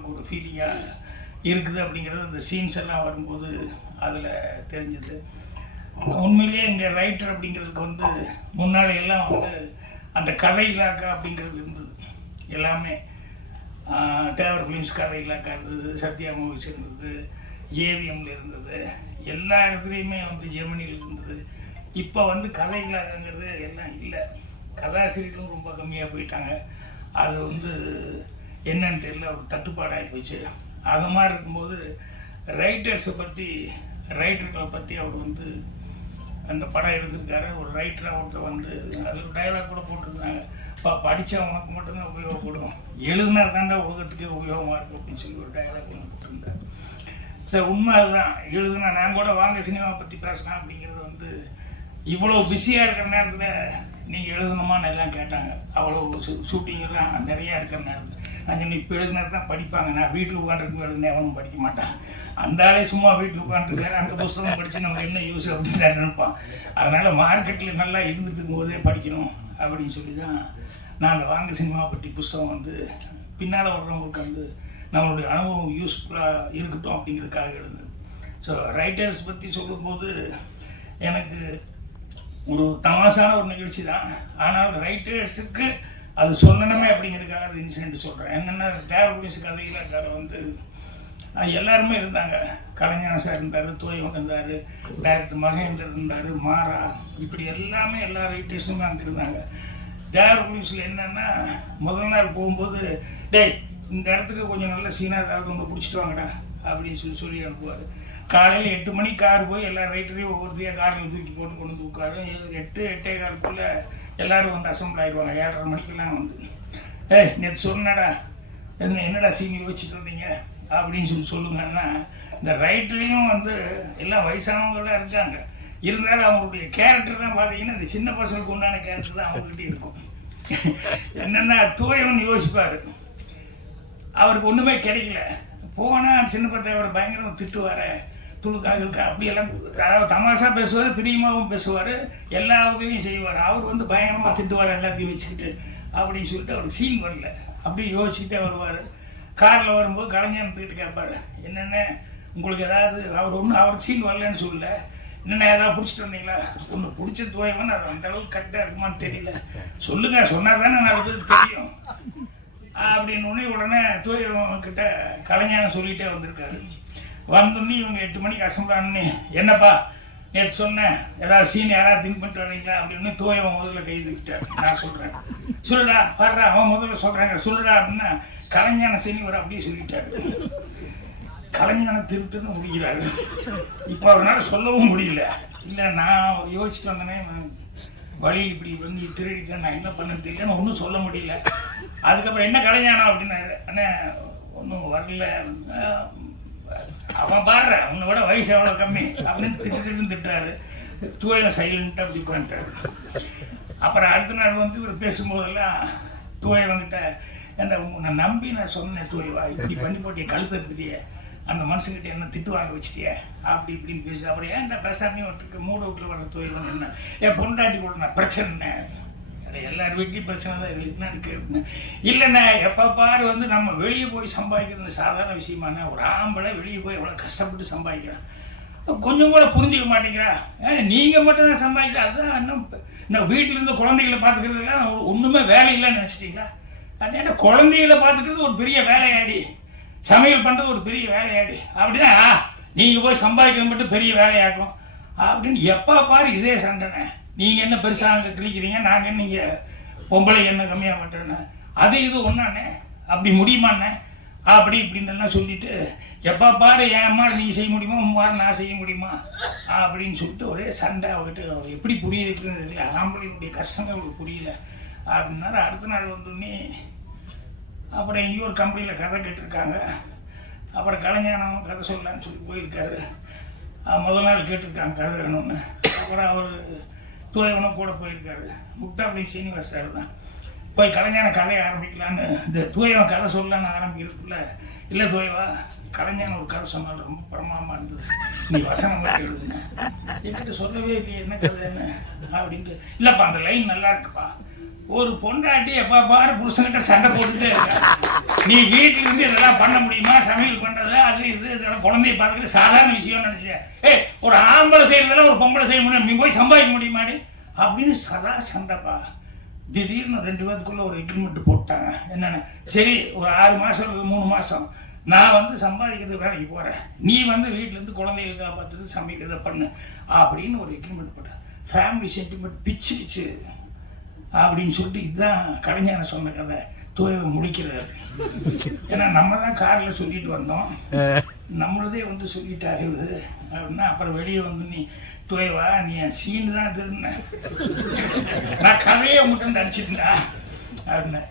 அளவுக்கு ஒரு ஃபீலிங்காக இருக்குது அப்படிங்கிறது அந்த சீன்ஸ் எல்லாம் வரும்போது அதில் தெரிஞ்சது. உண்மையிலேயே இங்கே ரைட்டர் அப்படிங்கிறதுக்கு வந்து முன்னாடி எல்லாம் வந்து அந்த கதை இலாக்கா அப்படிங்கிறது இருந்தது. எல்லாமே டேவர் தேவர் ஃபிலிம்ஸ் கதை இலாக்கா இருந்தது சத்யா மூவிஸ் இருந்தது ஏவிஎம்ல இருந்தது எல்லா இடத்துலையுமே வந்து ஜெமினியில் இருந்தது. இப்போ வந்து கதை இலாக்காங்கிறது எல்லாம் இல்லை. கதாசிரியர்களும் ரொம்ப கம்மியாக போயிட்டாங்க. அது வந்து என்னன்னு தெரியல ஒரு தட்டுப்பாடாகி போச்சு. அது மாதிரி இருக்கும்போது ரைட்டர்ஸை பற்றி ரைட்டர்களை பற்றி அவர் வந்து அந்த படம் எடுத்திருக்காரு. ஒரு ரைட்டராக ஒருத்தர் வந்து அதில் டைலாக் கூட போட்டிருந்தாங்க. இப்போ படித்தவனுக்கு மட்டும்தான் உபயோகப்படும் எழுதுனா தாண்டா உலகத்துக்கே உபயோகமாக இருக்கும் அப்படின்னு சொல்லி ஒரு டைலாக் ஒன்று போட்டிருந்தார் சார் உண்மை அதுதான் எழுதுனா நான் கூட வாங்க சினிமா பற்றி பேசலாம் அப்படிங்கிறது வந்து இவ்வளோ பிஸியாக இருக்கிற நேரத்தில் நீங்கள் எழுதணுமான்னு எல்லாம் கேட்டாங்க. அவ்வளோ ஷூட்டிங் எல்லாம் நிறையா இருக்கிற நேரத்தில் நான் இப்போ எழுதினா தான் படிப்பாங்க. நான் வீட்டில் உட்காந்துருக்கு எழுதுனேன் அவனும் படிக்க மாட்டான். அந்த ஆளே சும்மா வீட்டில் உட்காந்துருக்காரு அந்த புஸ்தகம் படித்து நம்ம என்ன யூஸ் அப்படின்னு நினைப்பான். அதனால் மார்க்கெட்டில் நல்லா இருந்துட்டு இருக்கும்போதே படிக்கணும் அப்படின்னு சொல்லி தான் நான் அந்த வாங்க சினிமா பற்றி புஸ்தகம் வந்து பின்னால் வர்றவங்களுக்கு வந்து நம்மளுடைய அனுபவம் யூஸ்ஃபுல்லாக இருக்கட்டும் அப்படிங்கிறதுக்காக எழுதுனது. ஸோ ரைட்டர்ஸ் பற்றி சொல்லும்போது எனக்கு ஒரு தமாசான ஒரு நிகழ்ச்சி தான். ஆனால் ரைட்டர்ஸுக்கு அது சொல்லணுமே அப்படிங்கிறதுக்காக அது இன்சிடென்ட் சொல்கிறேன் என்னென்னா தேவர் போலீஸ் கதையில் கதை வந்து எல்லாருமே இருந்தாங்க. கலைஞர் சார் இருந்தார் தோயவன் இருந்தார் டேரக்டர் மகேந்தர் இருந்தார் மாறா இப்படி எல்லாமே எல்லா ரைட்டர்ஸுமே அங்கே இருந்தாங்க. தேவர் போலீஸில் என்னென்னா முதல் நாள் போகும்போது டேய் இந்த இடத்துக்கு கொஞ்சம் நல்ல சீனாக ஏதாவது ஒன்று பிடிச்சிட்டு வாங்கடா அப்படின்னு சொல்லி சொல்லி அனுப்புவார். காலையில் எட்டு மணிக்கு கார் போய் எல்லா ரைட்டரையும் ஒவ்வொருத்தையும் காரில் தூக்கி போட்டு கொண்டு வந்து உட்காரும் எட்டு எட்டே காலத்துக்குள்ளே எல்லாரும் வந்து அசம்பிள் ஆயிடுவாங்க. ஏழரை மணிக்கெல்லாம் வந்து. ஏய் நேற்று சொன்னடா என்ன என்னடா சீனி யோசிச்சுட்டு இருந்தீங்க? அப்படின்னு சொல்லி சொல்லுங்கன்னா இந்த ரைட்டரையும் வந்து எல்லாம் வயசானவங்களோட இருக்காங்க. இருந்தாலும் அவங்களுடைய கேரக்டர் தான் பார்த்தீங்கன்னா இந்த சின்ன பசங்களுக்கு உண்டான கேரக்டர் தான் அவங்ககிட்ட இருக்கும். என்னென்னா தூயவன் யோசிப்பார். அவருக்கு ஒன்றுமே கிடைக்கல. போனால் சின்ன பத்தை அவர் திட்டு திட்டுவார். துளுக்காக அப்படியெல்லாம் அதாவது தமாஷா பேசுவார் பிரியமாகவும் பேசுவார் எல்லா உதவியும் செய்வார். அவர் வந்து பயங்கரமாக திட்டுவார் எல்லாத்தையும் வச்சுக்கிட்டு அப்படின்னு சொல்லிட்டு அவர் சீன் வரல. அப்படியே யோசிச்சுட்டே வருவார். காரில் வரும்போது கலைஞர் கேட்பார் என்னென்ன உங்களுக்கு ஏதாவது அவர் ஒன்றும் அவர் சீன் வரலன்னு சொல்லல. என்னென்ன ஏதாவது பிடிச்சிட்டு வந்தீங்களா? ஒன்று பிடிச்ச துவையவன் அது அந்த அளவுக்கு கரெக்டாக இருக்குமான்னு தெரியல. சொல்லுங்க சொன்னால் தானே நான் தெரியும். அப்படின்னு உடனே உடனே தூயவன் கிட்ட கலைஞான சொல்லிட்டே வந்திருக்காரு. வந்தோடனே இவங்க எட்டு மணிக்கு அசம்பிளான்னு என்னப்பா நேற்று சொன்னேன் ஏதாவது சீன் யாராவது திங்க் பண்ணிட்டு வரீங்களா? அப்படின்னு தூயவன் முதல்ல கை தூக்கிட்டார். நான் சொல்கிறேன் சொல்லுடா பாடுறா அவன் முதல்ல சொல்கிறாங்க சொல்லுடா அப்படின்னா கலைஞான சீனி வர அப்படியே சொல்லிட்டாரு. கலைஞான திருத்துன்னு முடிக்கிறாரு. இப்போ அவரால் சொல்லவும் முடியல. இல்லை நான் யோசிச்சுட்டு வந்தேனே வழியில் வழி இப்படி வந்து திருடிட்டேன் நான் என்ன பண்ண தெரியலன்னு ஒன்றும் சொல்ல முடியல. அதுக்கப்புறம் என்ன கலைஞானம் அப்படின்னாரு. அண்ணே ஒன்றும் வரல. அவன் பாடுற அவனை விட வயசு எவ்வளோ கம்மி? அப்படின்னு திட்டு திட்டு திட்டுறாரு. தூயம் சைலண்ட்டாக அப்படி உட்காந்துட்டாரு அப்புறம் அடுத்த நாள் வந்து இவர் பேசும்போதெல்லாம் தூயவங்கிட்ட என்ன உன்னை நம்பி நான் சொன்னேன் தூயவா இப்படி பண்ணி போட்டிய கழுத்து எடுத்துட்டியே. அந்த மனுஷங்கிட்ட என்ன திட்டு வாங்க வச்சிட்டியே? அப்படி இப்படின்னு பேசி அப்புறம் ஏன் இந்த பேசாமே ஒருத்தருக்கு மூட வீட்டில் வர தூயவன் என்ன என் பொண்டாட்டி கூட நான் பிரச்சனை எல்லார் வீட்லேயும் பிரச்சனை தான். இருக்குன்னா இருக்கு இல்லைண்ணே எப்போ பாரு வந்து நம்ம வெளியே போய் சம்பாதிக்கிறது சாதாரண விஷயமாண்ணே. ஒரு ஆம்பளை வெளியே போய் எவ்வளோ கஷ்டப்பட்டு சம்பாதிக்கிறான். கொஞ்சம் கூட புரிஞ்சுக்க மாட்டேங்கிறா. ஏன் நீங்கள் மட்டும் தான் சம்பாதிக்க அதுதான் இன்னும் நான் வீட்டிலேருந்து குழந்தைகளை பார்த்துக்கிறதுலாம் ஒன்றுமே வேலை இல்லைன்னு நினச்சிட்டீங்களா? அது குழந்தைகளை பார்த்துக்கிறது ஒரு பெரிய வேலையாடி. சமையல் பண்ணுறது ஒரு பெரிய வேலையாடி. அப்படின்னா நீங்கள் போய் சம்பாதிக்கிறது மட்டும் பெரிய வேலையாக்கும். அப்படின்னு எப்போ பாரு இதே சண்டைண்ணே. நீங்கள் என்ன பெருசாக அங்கே கிழிக்கிறீங்க? நாங்கள் நீங்கள் பொம்பளை என்ன கம்மியாக மாட்டேன்னு அது இது ஒன்றாண்ணே அப்படி முடியுமாண்ணே அப்படி இப்படின்னு எல்லாம் சொல்லிட்டு எப்போ பாரு ஏம்மா நீ செய்ய முடியுமா? உன் நான் செய்ய முடியுமா? அப்படின்னு சொல்லிட்டு ஒரே சண்டை அவர்கிட்ட அவர் எப்படி புரிய வைக்கிறது தெரியல. ஆம்பளையினுடைய கஷ்டங்கள் அவருக்கு புரியல. அப்படின்னாரு. அடுத்த நாள் வந்தோடனே அப்புறம் எங்கேயோ ஒரு கம்பெனியில் கதை கேட்டிருக்காங்க. அப்புறம் கலைஞானம் கதை சொல்லலான்னு சொல்லி போயிருக்காரு. முதல் நாள் கேட்டிருக்காங்க கதை வேணும்னு. அப்புறம் அவர் தூயவனும் கூட போயிருக்காரு. முக்தாபடி சீனிவாஸ் சார் தான் போய் கலைஞான கதையை ஆரம்பிக்கலான்னு இந்த தூயவன் கதை சொல்லலான்னு ஆரம்பிக்கிறதுக்குள்ள இல்லை தோய்வா கலைஞன் ஒரு கதை சொன்னால் ரொம்ப பிரமாமா இருந்தது. நீ வசனம் மட்டும் எழுதுங்க. என்கிட்ட சொல்லவே இல்லையே என்ன கதைன்னு அப்படின்ட்டு. இல்லைப்பா அந்த லைன் நல்லா இருக்குப்பா. ஒரு பொண்டாட்டி எப்பா பாரு புருஷன்கிட்ட சண்டை போட்டுட்டே நீ வீட்டுல இருந்து இதெல்லாம் பண்ண முடியுமா? சமையல் பண்றது அது இது இதெல்லாம் குழந்தைய பார்க்கறது சாதாரண விஷயம் நினைச்சேன் ஏ ஒரு ஆம்பளை செய்யறதெல்லாம் ஒரு பொம்பளை செய்ய முடியும்? நீ போய் சம்பாதிக்க முடியுமாடி? அப்படின்னு சதா சண்டைப்பா. திடீர்னு ரெண்டு பேருக்குள்ள ஒரு எக்ரிமெண்ட் போட்டாங்க. என்னென்ன? சரி ஒரு ஆறு மாசம் அல்லது மூணு மாசம். நான் வந்து சம்பாதிக்கிறது வேலைக்கு போறேன். நீ வந்து வீட்டுல இருந்து குழந்தைகளை காப்பாற்றுறது சமைக்கிறத பண்ணு. அப்படின்னு ஒரு எக்ரிமெண்ட் போட்டேன் ஃபேமிலி சென்டிமெண்ட் பிச்சு பிச்சு அப்படின்னு சொல்லிட்டு இதுதான் கலைஞான சொன்ன கதை. தூய முடிக்கிறாரு. ஏன்னா நம்ம தான் காரில் சொல்லிட்டு வந்தோம். நம்மளதே வந்து சொல்லிட்டாரு அப்படின்னா அப்புறம் வெளியே வந்து நீ துவைவா நீ என் சீனு தான் திருந்த நான் கதையை உங்கள்கிட்ட நடிச்சிருந்தா அப்படின்னா.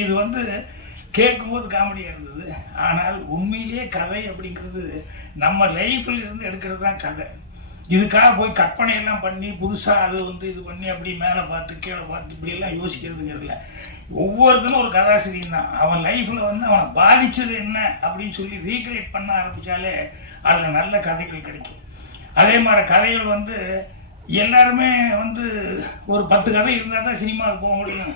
இது வந்து கேட்கும்போது காமெடியாக இருந்தது. ஆனால் உண்மையிலேயே கதை அப்படிங்கிறது நம்ம லைஃப்பில் இருந்து எடுக்கிறது தான் கதை. இதுக்காக போய் கற்பனையெல்லாம் பண்ணி புதுசாக அது வந்து இது பண்ணி அப்படி மேலே பார்த்து கீழே பார்த்து இப்படி எல்லாம் இல்லை. ஒவ்வொருத்தனும் ஒரு கதாசிரியன் தான். அவன் லைஃப்பில் வந்து அவனை பாதித்தது என்ன அப்படின்னு சொல்லி ரீக்ரியேட் பண்ண ஆரம்பித்தாலே அதில் நல்ல கதைகள் கிடைக்கும். அதே மாதிரி கதைகள் வந்து எல்லாருமே வந்து ஒரு பத்து கதை இருந்தால் தான் சினிமாவுக்கு போக முடியும்.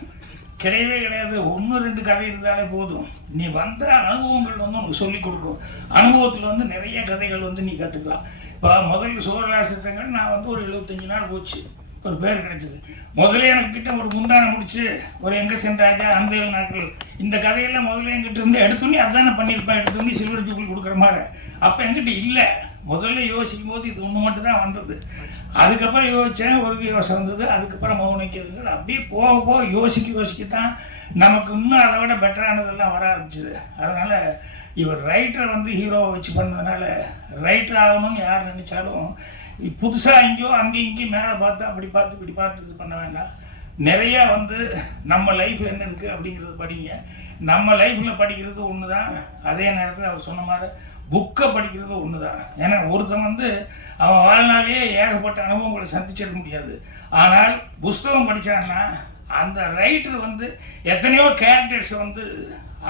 கிடையவே கிடையாது. ஒன்று ரெண்டு கதை இருந்தாலே போதும். நீ வந்த அனுபவங்கள் வந்து உனக்கு சொல்லிக் கொடுக்கும். அனுபவத்தில் வந்து நிறைய கதைகள் வந்து நீ கற்றுக்கலாம் இப்போ முதல்ல சுவரலாசித்தங்கள் நான் வந்து ஒரு எழுபத்தஞ்சு நாள் போச்சு. ஒரு பேர் கிடைச்சது. முதல்ல எனக்கு கிட்ட ஒரு முந்தானை முடிச்சு ஒரு எங்க சென்றாஜா அந்த நாட்கள். இந்த கதையெல்லாம் முதல்ல என்கிட்ட இருந்து எடுத்துனே அதானே பண்ணியிருப்பேன் எடுத்துனே சில்வர் ஜூபிள் கொடுக்குற மாதிரி. அப்போ என்கிட்ட இல்லை. முதல்ல யோசிக்கும் போது இது ஒன்று மட்டும் தான் வந்தது. அதுக்கப்புறம் யோசித்தேன் ஒரு யோசனை வந்தது. அதுக்கப்புறம் மௌனிக்கிறது அப்படியே போக போக யோசிக்க யோசிக்க தான் நமக்கு இன்னும் அதை விட பெட்டரானதெல்லாம் வர ஆரம்பிச்சது. அதனால் இவர் ரைட்டரை வந்து ஹீரோவை வச்சு பண்ணதுனால ரைட்டர் ஆகணும்னு யார் நினைச்சாலும் புதுசாக இங்கேயோ அங்கேயும் இங்கேயும் மேலே பார்த்து அப்படி பார்த்து இப்படி பார்த்து இது பண்ண வேண்டாம். நிறையா வந்து நம்ம லைஃப் என்ன இருக்குது அப்படிங்கிறது படிங்க. நம்ம லைஃப்பில் படிக்கிறது ஒன்று தான் அதே நேரத்தில் அவர் சொன்ன மாதிரி புக்கை படிக்கிறது ஒன்று தான் ஏன்னா ஒருத்தன் வந்து அவன் வாழ்நாளையே ஏகப்பட்ட அனுபவங்களை சந்திச்சிட முடியாது. ஆனால் புஸ்தகம் படித்தான்னா அந்த ரைட்டர் வந்து எத்தனையோ கேரக்டர்ஸை வந்து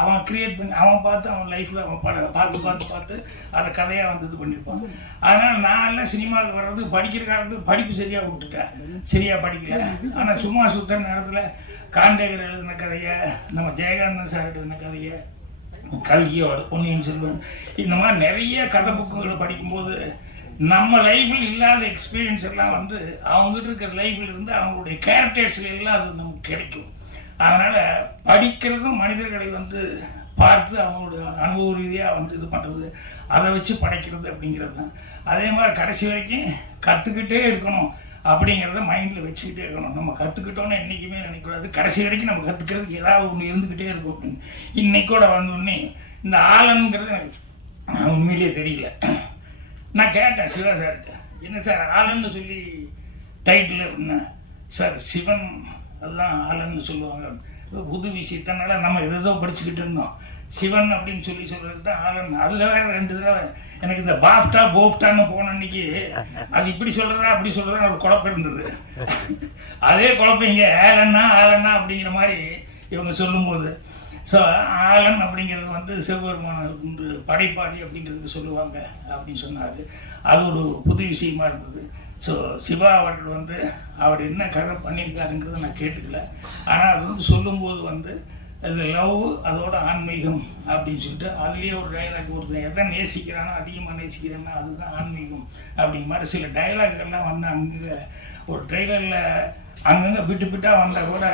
அவன் கிரியேட் பண்ணி அவன் பார்த்து அவன் லைஃப்பில் அவன் பட பார்த்து பார்த்து பார்த்து அதை கதையாக வந்து இது பண்ணியிருப்பான். அதனால் நான் எல்லாம் சினிமாவுக்கு வர்றது படிக்கிற காலத்துக்கு படிப்பு சரியாக விட்டுட்டேன். சரியாக படிக்கல. ஆனால் சும்மா சுத்த நேரத்தில் காண்டேகர் எழுதின கதையை நம்ம ஜெயகாந்தன் சார் எழுதின கதையை கல்கியோட பொன்னியின் செல்வன் இந்த மாதிரி நிறைய கதை புக்குகளை படிக்கும்போது நம்ம லைஃப்பில் இல்லாத எக்ஸ்பீரியன்ஸ் எல்லாம் வந்து அவங்ககிட்ட இருக்கிற லைஃப்பில் இருந்து அவங்களுடைய கேரக்டர்ஸ்ல எல்லாம் அது நமக்கு கிடைக்கும். அதனால் படிக்கிறதும் மனிதர்களை வந்து பார்த்து அவங்களுடைய அனுபவ ரீதியாக வந்து இது பண்ணுறது அதை வச்சு படைக்கிறது அப்படிங்கிறது தான். அதே மாதிரி கடைசி வரைக்கும் கற்றுக்கிட்டே இருக்கணும். அப்படிங்கிறத மைண்டில் வச்சுக்கிட்டே இருக்கணும். நம்ம கற்றுக்கிட்டோன்னு என்றைக்குமே நினைக்கக்கூடாது. கடைசி வரைக்கும் நம்ம கற்றுக்கிறதுக்கு ஏதாவது ஒன்று இருந்துக்கிட்டே இருக்கும். இன்னைக்கூட வந்தோடனே இந்த ஆலன்ங்கிறது எனக்கு உண்மையிலேயே தெரியல. நான் கேட்டேன் சிவா சார்கிட்ட என்ன சார் ஆலன்னு சொல்லி டைட்டில் அப்படின்னா சார் சிவன் அதெல்லாம் ஆலன்னு சொல்லுவாங்க. புது விஷயத்தனால நம்ம எதோ படிச்சுக்கிட்டு இருந்தோம். சிவன் அப்படின்னு சொல்லி சொல்றது தான் ஆலன் அதில் வேற ரெண்டு தடவை எனக்கு இந்த பாஃப்டா போஃப்டான்னு போன அன்னைக்கு அது இப்படி சொல்றதா அப்படி சொல்றதா ஒரு குழப்பம் இருந்தது. அதே குழப்பம் இங்கே ஆலன்னா ஆலன்னா அப்படிங்கிற மாதிரி இவங்க சொல்லும்போது. ஸோ ஆலன் அப்படிங்கிறது வந்து சிவபெருமான உண்டு. படைப்பாளி அப்படிங்கிறது சொல்லுவாங்க அப்படின்னு சொன்னார். அது ஒரு புது விஷயமா இருந்தது. ஸோ சிவா அவர்கள் வந்து அவர் என்ன கதை பண்ணியிருக்காருங்கிறத நான் கேட்டுக்கல. ஆனால் அது வந்து சொல்லும்போது வந்து அது லவ் அதோட ஆன்மீகம் அப்படின்னு சொல்லிட்டு அதுலேயே ஒரு டைலாக் ஒருத்தன் எதை நேசிக்கிறானோ அதிகமாக நேசிக்கிறானோ அதுதான் ஆன்மீகம் அப்படிங்கிற மாதிரி சில டைலாக்கள்லாம் வந்து அங்கே ஒரு ட்ரெய்லரில் அங்கங்கே பிட்டு பிட்டாக வந்தால் கூட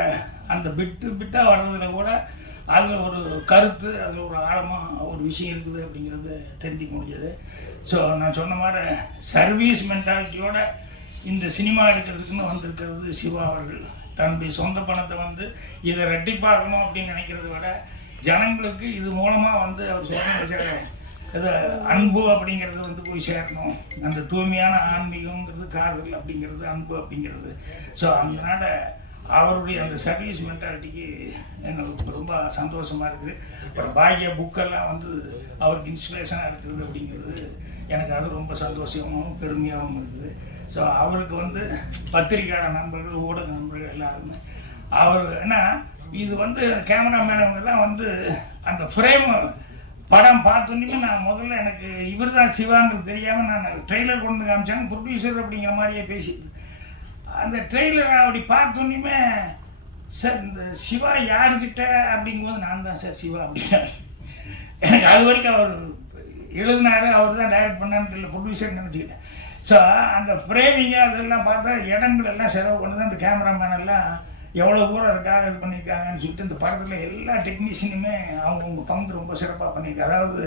அந்த பிட்டு பிட்டாக வர்றதுல கூட அதில் ஒரு கருத்து அதில் ஒரு ஆழமாக ஒரு விஷயம் இருக்குது அப்படிங்கிறது தெரிஞ்சுக்க முடிஞ்சது. ஸோ நான் சொன்ன மாதிரி சர்வீஸ் மென்டாலிட்டியோட இந்த சினிமா எடுக்கிறதுக்குன்னு வந்திருக்கிறது சிவா அவர்கள். தன்னுடைய சொந்த பணத்தை வந்து இதை ரெட்டிப்பாகணும் அப்படின்னு நினைக்கிறத விட ஜனங்களுக்கு இது மூலமாக வந்து அவர் சொன்ன இது அன்பு அப்படிங்கிறது வந்து போய் சேரணும். அந்த தூய்மையான ஆன்மீகங்கிறது காதல் அப்படிங்கிறது அன்பு அப்படிங்கிறது. ஸோ அதனால அவருடைய அந்த சர்வீஸ் மென்டாலிட்டிக்கு எனக்கு ரொம்ப சந்தோஷமாக இருக்குது. அப்புறம் பாக்கிய புக்கெல்லாம் வந்து அவருக்கு இன்ஸ்பிரேஷனாக இருக்குது அப்படிங்கிறது எனக்கு அது ரொம்ப சந்தோஷமாகவும் பெருமையாகவும் இருக்குது. ஸோ அவருக்கு வந்து பத்திரிக்கையாளர் நண்பர்கள் ஊடக நண்பர்கள் எல்லாருமே. அவர் ஏன்னா இது வந்து கேமராமேன் எல்லாம் வந்து அந்த ஃப்ரேம் படம் பார்த்தோன்னே நான் முதல்ல எனக்கு இவர் தான் சிவாங்கிறது தெரியாமல் நான் ட்ரெய்லர் கொண்டு வந்து காமிச்சாங்க ப்ரொடியூசர் அப்படிங்கிற மாதிரியே பேசிட்டு அந்த ட்ரெய்லரை அப்படி பார்த்தோன்னே சார் இந்த சிவா யாருக்கிட்ட அப்படிங்கும்போது நான் தான் சார் சிவா அப்படின்னாரு எனக்கு அது வரைக்கும் அவர் எழுதினாரு அவர் தான் டைரக்ட் பண்ணான்னு தெரியல ப்ரொடியூசர் நினச்சிக்கிட்டேன். ஸோ அந்த ஃப்ரேமிங்கு அதெல்லாம் பார்த்தா இடங்கள் எல்லாம் செலவு பண்ணுது. அந்த கேமராமேன் எல்லாம் எவ்வளோ தூரம் இருக்காங்க இது பண்ணியிருக்காங்கன்னு சொல்லிட்டு இந்த படத்தில் எல்லா டெக்னீஷியனுமே அவங்கவுங்க பங்கு ரொம்ப சிறப்பாக பண்ணியிருக்காங்க. அதாவது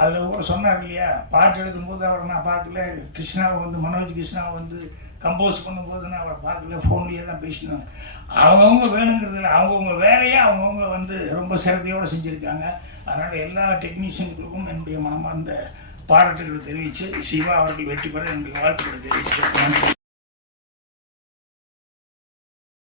அதில் கூட சொன்னார் இல்லையா பாட்டு எழுதும்போது அவர் நான் பார்க்கல கிருஷ்ணாவை வந்து மனோஜ் கிருஷ்ணாவை வந்து கம்போஸ் பண்ணும்போது நான் அவரை பார்க்கல ஃபோன்லேயே தான் பேசினோம் அவங்கவுங்க வேணுங்கிறதுல அவங்கவுங்க வேலையை அவங்கவுங்க வந்து ரொம்ப சிறப்பையோடு செஞ்சுருக்காங்க. அதனால் எல்லா டெக்னீஷியன்களுக்கும் என்னுடைய மாமா அந்த பாராட்டுகளை தெரிவித்து சிவா அவர்கள் வெற்றி பெற என்னுடைய வாழ்த்துக்களை தெரிவித்து நன்றி